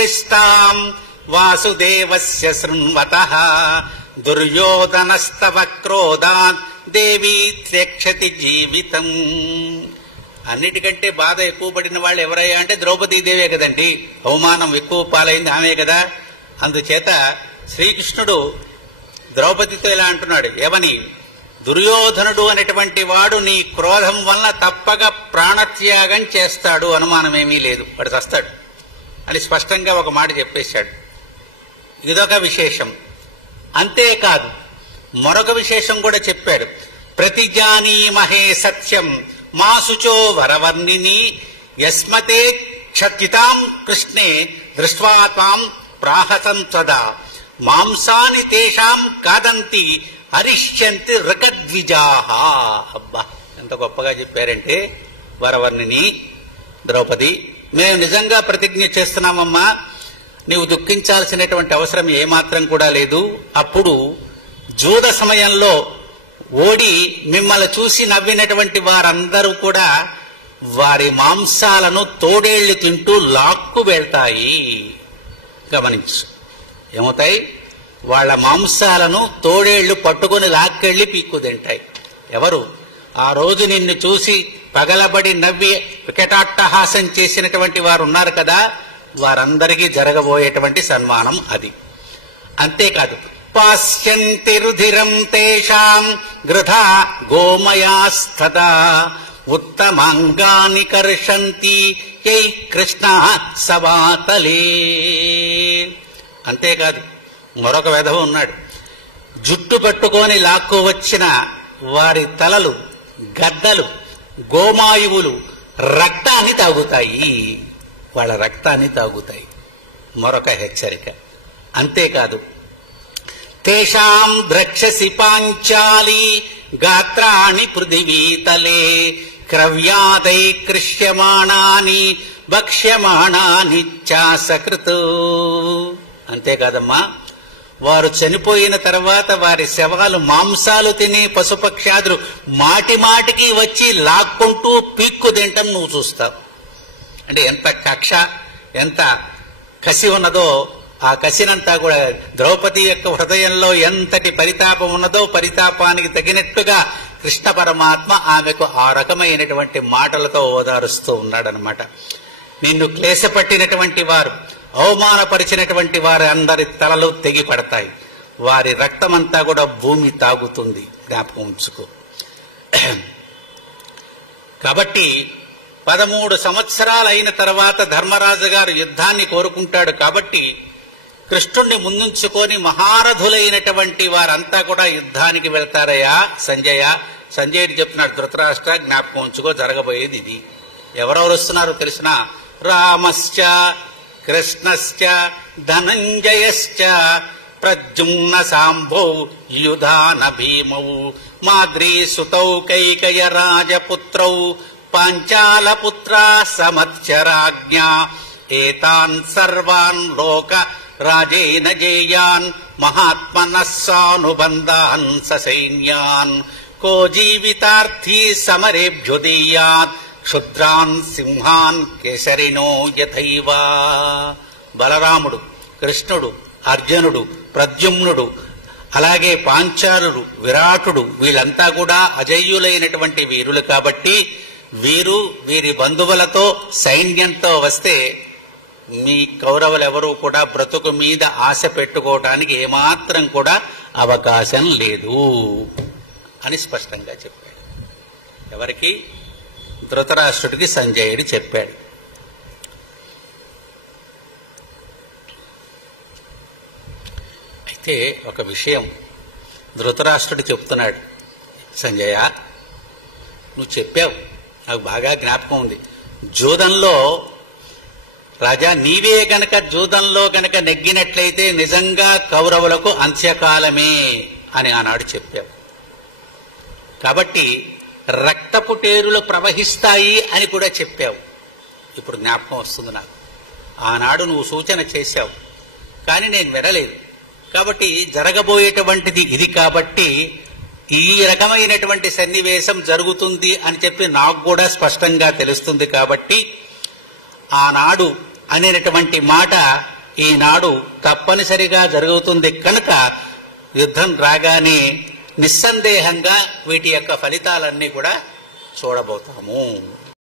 క్లిష్టాం వాసుదేవస్య శృణ్వతః దుర్యోధనస్తవ క్రోధాత్ దేవీ త్యక్షతి జీవితం. అన్నిటికంటే బాధ ఎక్కువ పడిన వాళ్ళు ఎవరయ్యా అంటే ద్రౌపదీదేవే కదండి. అవమానం ఎక్కువ పాలైంది ఆమె కదా. అందుచేత శ్రీకృష్ణుడు ద్రౌపదితో ఇలా అంటున్నాడు, ఏమని? దుర్యోధనుడు అనేటువంటి వాడు నీ క్రోధం వల్ల తప్పక ప్రాణత్యాగం చేస్తాడు, అనుమానమేమీ లేదు, వాడు చస్తాడు అని స్పష్టంగా ఒక మాట చెప్పేశాడు. ఇదొక విశేషం. అంతేకాదు మరొక విశేషం కూడా చెప్పాడు. ప్రతిజానీమహే సత్యం మా శుచో వరవర్ణిని యస్మతే క్షతితాం కృష్ణే దృష్ట్వా తాం ప్రాహసం సదా మాంసాని తేషాం కాదంతి హరిష్యంతి ఋకద్విజాః. అబ్బా, ఎంత గొప్పగా చెప్పారంటే వరవర్ణిని ద్రౌపది, మేము నిజంగా ప్రతిజ్ఞ చేస్తున్నామమ్మా, నీవు దుఃఖించాల్సినటువంటి అవసరం ఏమాత్రం కూడా లేదు. అప్పుడు జూద సమయంలో ఓడి మిమ్మల్ని చూసి నవ్వినటువంటి వారందరూ కూడా వారి మాంసాలను తోడేళ్లు తింటూ లాక్కు వెళ్తాయి. గమనించు, ఏమవుతాయి? వాళ్ళ మాంసాలను తోడేళ్లు పట్టుకుని లాక్కెళ్లి పీక్కు తింటాయి. ఎవరు? ఆ రోజు నిన్ను చూసి పగలబడి నవ్వి వికటాట్టహాసం చేసినటువంటి వారు ఉన్నారు కదా, వారందరికీ జరగబోయేటువంటి సన్మానం అది. అంతేకాదు పాస్యంతి రుధిరం తేషాం గృధా గోమయాస్తదా ఉత్తమాంగాని కర్షంతి యై కృష్ణ సవాతలే. అంతేకాదు మరొక వెధవ ఉన్నాడు. జుట్టు పట్టుకొని లాక్కు వచ్చిన వారి తలలు, గద్దలు, గోమాయువులు రక్తాన్ని తాగుతాయి, వాళ్ళ రక్తాన్ని తాగుతాయి. మరొక హెచ్చరిక. అంతేకాదు తేషాం ద్రక్షసి పాంచాలి గాత్రాణి పృథివీతలే క్రవ్యాదై కృష్యమాణాని భక్ష్యమాణాని చాసకృత్. అంతేకాదమ్మా, వారు చనిపోయిన తర్వాత వారి శవాలు మాంసాలు తినే పశుపక్షాదులు మాటి మాటికి వచ్చి లాక్కుంటూ పీక్కు తింటం నువ్వు చూస్తావు. అంటే ఎంత కక్ష, ఎంత కసి ఉన్నదో ఆ కసినంతా కూడా ద్రౌపది యొక్క హృదయంలో ఎంతటి పరితాపం ఉన్నదో పరితాపానికి తగినట్టుగా కృష్ణ పరమాత్మ ఆమెకు ఆ రకమైనటువంటి మాటలతో ఓదారుస్తూ ఉన్నాడనమాట. నిన్ను క్లేశపట్టినటువంటి వారు, అవమానపరిచినటువంటి వారి అందరి తలలు తెగి పడతాయి, వారి రక్తమంతా కూడా భూమి తాగుతుంది, జ్ఞాపకం ఉంచుకో. కాబట్టి 13 సంవత్సరాలు అయిన తర్వాత ధర్మరాజు గారు యుద్ధాన్ని కోరుకుంటాడు. కాబట్టి కృష్ణుణ్ణి ముందుంచుకొని మహారథులైనటువంటి వారంతా కూడా యుద్ధానికి వెళ్తారయ్యా సంజయ. సంజయుడు చెప్తున్నాడు, ధృతరాష్ట్ర జ్ఞాపకం ఉంచుకో, జరగబోయేది ఇది. ఎవరెవరు వస్తున్నారో తెలిసిన? రామశ్చ కృష్ణశ్చ ధనంజయశ్చ ప్రద్యుమ్న సాంభౌ యుధాన భీమౌ మాద్రీ సుతౌ కైకయ రాజపుత్రౌ పాంచాలపుత్రా సమత్సరాజ్ఞా ఏతాన్ సర్వాన్ లోక రాజేన జేయాన్ మహాత్మనః సానుబంధాన్ ససైన్యాన్ కో జీవితార్థీ సమరేభ్యుదీయాత్ క్షుద్రాన్ సింహాన్ కేసరినో యథైవ. బలరాముడు, కృష్ణుడు, అర్జునుడు, ప్రద్యుమ్నుడు, అలాగే పాంచాలుడు, విరాటుడు, వీళ్ళంతా కూడా అజయ్యులైనటువంటి వీరులు. కాబట్టి వీరు వీరి బంధువులతో సైన్యంతో వస్తే మీ కౌరవులెవరూ కూడా బ్రతుకు మీద ఆశ పెట్టుకోవడానికి ఏమాత్రం కూడా అవకాశం లేదు అని స్పష్టంగా చెప్పాడు. ఎవరికి? ధృతరాష్ట్రుడికి సంజయుడు చెప్పాడు. అయితే ఒక విషయం ధృతరాష్ట్రుడు చెప్తున్నాడు, సంజయ నువ్వు చెప్పావు, నాకు బాగా జ్ఞాపకం ఉంది. జూదంలో రాజా నీవే గనక జూదంలో గనక నెగ్గినట్లయితే నిజంగా కౌరవులకు అంత్యకాలమే అని ఆనాడు చెప్పావు. కాబట్టి రక్తపుటేరులు ప్రవహిస్తాయి అని కూడా చెప్పావు. ఇప్పుడు జ్ఞాపకం వస్తుంది నాకు. ఆనాడు నువ్వు సూచన చేశావు, కానీ నేను వినలేదు. కాబట్టి జరగబోయేటువంటిది ఇది. కాబట్టి ఈ రకమైనటువంటి సన్నివేశం జరుగుతుంది అని చెప్పి నాకు కూడా స్పష్టంగా తెలుస్తుంది. కాబట్టి ఆనాడు అనేటువంటి మాట ఈనాడు తప్పనిసరిగా జరుగుతుంది కనుక యుద్ధం రాగానే నిస్సందేహంగా వీటి యొక్క ఫలితాలన్నీ కూడా చూడబోతాము.